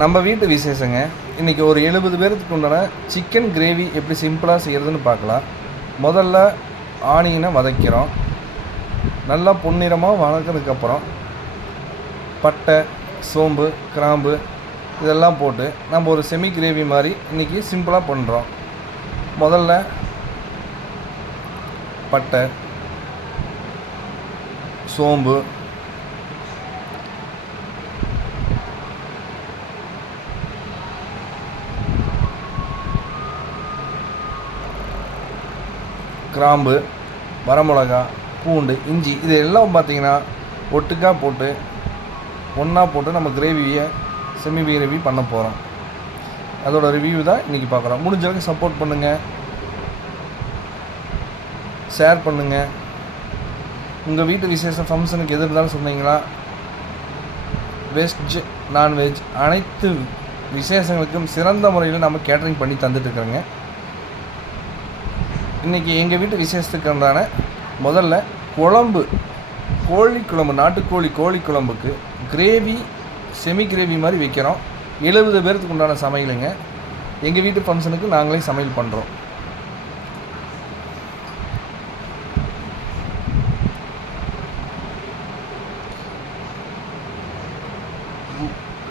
நம்ம வீட்டு விசேஷங்க. இன்றைக்கி ஒரு 70 பேருக்கு உண்டான சிக்கன் கிரேவி எப்படி சிம்பிளாக செய்கிறதுன்னு பார்க்கலாம். முதல்ல ஆனியனை வதக்கிறோம். நல்லா பொன்னிறமாக வதக்கினதுக்கப்புறம் பட்டை, சோம்பு, கிராம்பு இதெல்லாம் போட்டு நம்ம ஒரு செமி கிரேவி மாதிரி இன்றைக்கி சிம்பிளாக பண்ணுறோம். முதல்ல பட்டை, சோம்பு, கிராம்பு, வரமிளகா, பூண்டு, இஞ்சி இது எல்லாம் பார்த்திங்கன்னா ஒட்டுக்காக போட்டு ஒன்றா போட்டு நம்ம கிரேவியை செமி கிரேவி பண்ண போகிறோம். அதோட ரிவ்யூ தான் இன்றைக்கி பார்க்குறோம். முடிஞ்ச அளவுக்கு சப்போர்ட் பண்ணுங்கள், ஷேர் பண்ணுங்கள். உங்கள் வீட்டு விசேஷம் ஃபங்க்ஷனுக்கு எது இருந்தாலும் சொன்னீங்களா, வெஜ் நான்வெஜ் அனைத்து விசேஷங்களுக்கும் சிறந்த முறையில் நம்ம கேட்டரிங் பண்ணி தந்துட்டுருக்குறோங்க. இன்றைக்கி எங்கள் வீட்டு விசேஷத்துக்கு உண்டான முதல்ல குழம்பு, கோழிக்குழம்பு, நாட்டுக்கோழி கோழிக்குழம்புக்கு கிரேவி செமி கிரேவி மாதிரி வைக்கிறோம். 70 பேருக்கு உண்டான சமையலுங்க. எங்கள் வீட்டு ஃபங்க்ஷனுக்கு நாங்களே சமையல் பண்ணுறோம்.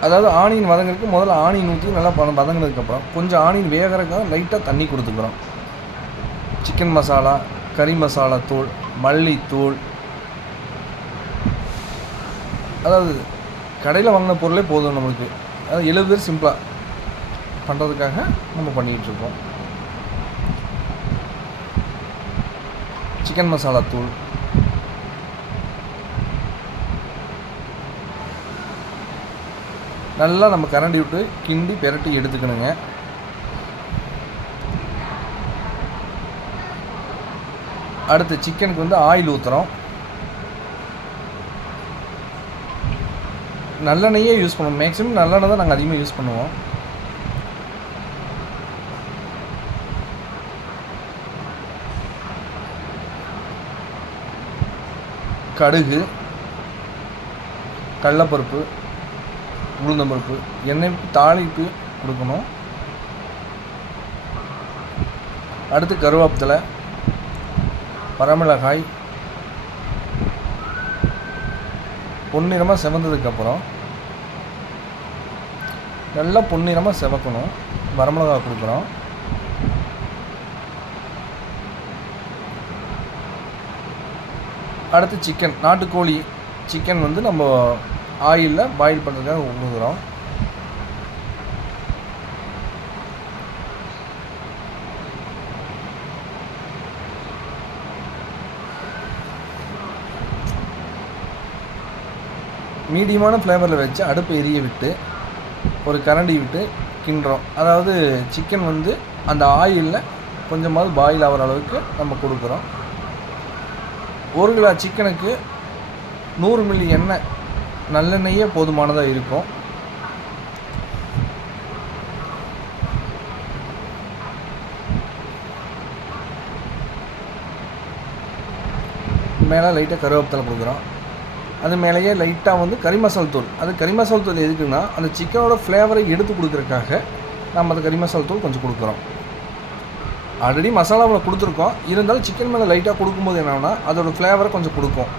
அதாவது ஆனியன் வதங்கிறதுக்கு முதல்ல ஆனியன் ஊற்றி நல்லா வதங்கினதுக்கப்புறம் கொஞ்சம் ஆனியன் வேகிறதுக்காக லைட்டாக தண்ணி கொடுத்துக்கிறோம். சிக்கன் மசாலா, கறி மசாலா தூள், மல்லித்தூள், அதாவது கடையில் வாங்கின பொருளே போதும் நம்மளுக்கு. அதாவது 70 பேர் சிம்பிளாக பண்ணுறதுக்காக நம்ம பண்ணிகிட்ருக்கோம். சிக்கன் மசாலா தூள், நல்லா நம்ம கரண்டி விட்டு கிண்டி பெரட்டி எடுத்துக்கணுங்க. அடுத்து சிக்கனுக்கு வந்து ஆயில் ஊற்றுறோம். நல்லெண்ணெயே யூஸ் பண்ணுவோம். மேக்ஸிமம் நல்லெண்ணெய் தான் நாங்கள் அதிகமாக யூஸ் பண்ணுவோம். கடுகு, கடலைப்பருப்பு, உளுந்தம்பருப்பு, எண்ணெய் தாளிப்பு கொடுக்கணும். அடுத்து கருவேப்பிலை, வரமிளகாய் பொன்னிறமாக செவந்ததுக்கப்புறம் நல்லா பொன்னிறமாக செவக்கணும். வரமிளகாய் கொடுக்குறோம். அடுத்து சிக்கன், நாட்டுக்கோழி சிக்கன் வந்து நம்ம ஆயிலில் பாயில் பண்ணுறதுக்காக ஊற்றுறோம். மீடியமான ஃப்ளேவரில் வச்சு அடுப்பு எரிய விட்டு ஒரு கரண்டி விட்டு கிண்டுறோம். அதாவது சிக்கன் வந்து அந்த ஆயிலில் கொஞ்சமாவது பாயில் ஆகிற அளவுக்கு நம்ம கொடுக்குறோம். 1 கிலோ சிக்கனுக்கு 100 மில்லி எண்ணெய், நல்லெண்ணெயே போதுமானதாக இருக்கும். மேலே லைட்டாக கருவேப்பிலை கொடுக்குறோம். அது மேலேயே லைட்டாக வந்து கறி மசால் தூள். அது கறி மசால் தூள் எதுக்குன்னா அந்த சிக்கனோட ஃப்ளேவரை எடுத்து கொடுக்குறதுக்காக நம்ம அந்த கறி மசால் தூள் கொஞ்சம் கொடுக்குறோம். ஆல்ரெடி மசாலாவில் கொடுத்துருக்கோம், இருந்தாலும் சிக்கன் மேலே லைட்டாக கொடுக்கும்போது என்னன்னா அதோடய ஃப்ளேவரை கொஞ்சம் கொடுக்கும்.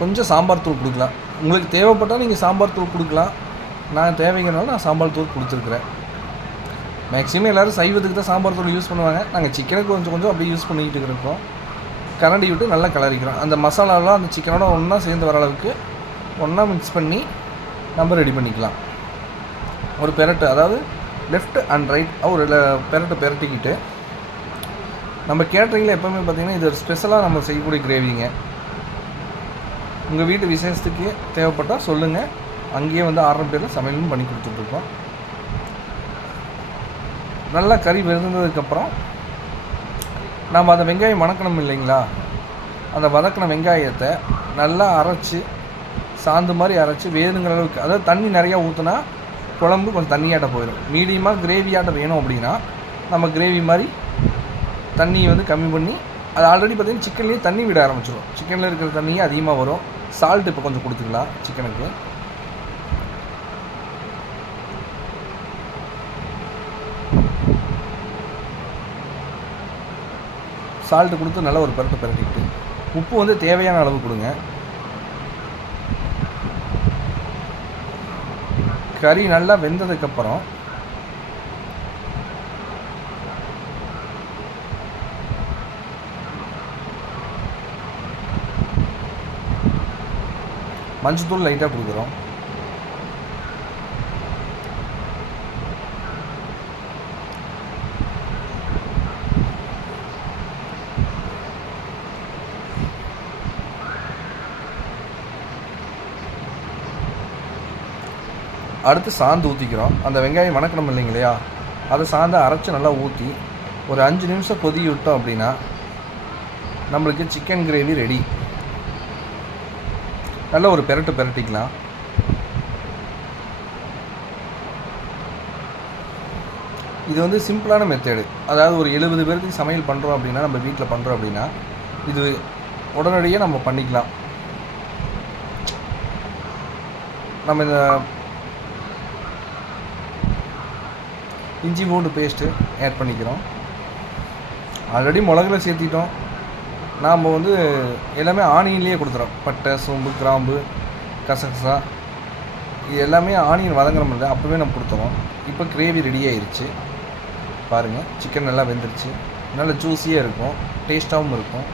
கொஞ்சம் சாம்பார் தூள் கொடுக்கலாம். உங்களுக்கு தேவைப்பட்டால் நீங்கள் சாம்பார் தூள் கொடுக்கலாம். நான் தேவைங்கிறனால நான் சாம்பார் தூள் கொடுத்துருக்குறேன். மேக்ஸிமம் எல்லோரும் சைவத்துக்கு தான் சாம்பார் தூள் யூஸ் பண்ணுவாங்க. நாங்கள் சிக்கனுக்கு கொஞ்சம் அப்படியே யூஸ் பண்ணிக்கிட்டு இருக்கோம். கரண்டி விட்டு நல்லா கிளறிக்கிறோம். அந்த மசாலாலாம் அந்த சிக்கனோட ஒன்றா சேர்ந்து வர அளவுக்கு ஒன்றா மிக்ஸ் பண்ணி நம்ம ரெடி பண்ணிக்கலாம். ஒரு பெரட்டு, அதாவது லெஃப்ட் அண்ட் ரைட் ஒரு பெரட்டிக்கிட்டு நம்ம கேட்டரிங்கில் எப்போவுமே பார்த்திங்கன்னா இது ஒரு ஸ்பெஷலாக நம்ம செய்யக்கூடிய கிரேவிங்க. உங்கள் வீட்டு விசேஷத்துக்கு தேவைப்பட்டால் சொல்லுங்கள். அங்கேயே வந்து ஆர்டர் பேரில் சமையலும் பண்ணி கொடுத்துட்ருக்கோம். நல்லா கறி வெந்ததுக்கப்புறம் நம்ம அந்த வெங்காயம் வதக்கணும் இல்லைங்களா, அந்த வதக்கின வெங்காயத்தை நல்லா அரைச்சி சாந்து மாதிரி அரைச்சி வேணுங்கிற அளவுக்கு, அதாவது தண்ணி நிறையா ஊற்றினா குழம்பு கொஞ்சம் தண்ணியாட்ட போயிடும். மீடியமாக கிரேவியாட்ட வேணும் அப்படின்னா நம்ம கிரேவி மாதிரி தண்ணியை வந்து கம்மி பண்ணி, அது ஆல்ரெடி பார்த்திங்கன்னா சிக்கன்லேயே தண்ணி விட ஆரம்பிச்சிடும். சிக்கனில் இருக்கிற தண்ணியே அதிகமாக வரும். சால்ட் இப்போ கொஞ்சம் கொடுத்துக்கலாம் சிக்கனுக்கு. சால்ட்டு கொடுத்து நல்லா ஒரு பரட்டிக்கிட்டு, உப்பு வந்து தேவையான அளவு கொடுங்க. கறி நல்லா வெந்ததுக்கப்புறம் மஞ்சத்தூள் லைட்டாக கொடுக்குறோம். அடுத்து சாந்து ஊற்றிக்கிறோம். அந்த வெங்காயம் வணக்கணும் இல்லைங்க இல்லையா, அதை சாந்தை அரைச்சி நல்லா ஊற்றி ஒரு 5 நிமிஷம் கொதி விட்டோம் அப்படின்னா நம்மளுக்கு சிக்கன் கிரேவி ரெடி. நல்ல ஒரு பெரட்டிக்கலாம். இது வந்து சிம்பிளான மெத்தேடு. அதாவது ஒரு 70 பேருக்கு சமையல் பண்ணுறோம் அப்படின்னா, நம்ம வீட்டில் பண்ணுறோம் அப்படின்னா இது உடனடியாக நம்ம பண்ணிக்கலாம். நம்ம இந்த இஞ்சி பூண்டு பேஸ்ட்டு ஆட் பண்ணிக்கிறோம். ஆல்ரெடி மிளகுல சேர்த்திட்டோம். நாம் வந்து எல்லாமே ஆனியன்லேயே கொடுத்துறோம். பட்டை, சோம்பு, கிராம்பு, கசகசா இது எல்லாமே ஆனியன் வதங்குற மாதிரி அப்போவே நம்ம கொடுத்துறோம். இப்போ கிரேவி ரெடி ஆயிடுச்சு. பாருங்கள், சிக்கன் நல்லா வெந்துருச்சு. நல்லா ஜூஸியாக இருக்கும், டேஸ்ட்டாகவும் இருக்கும்.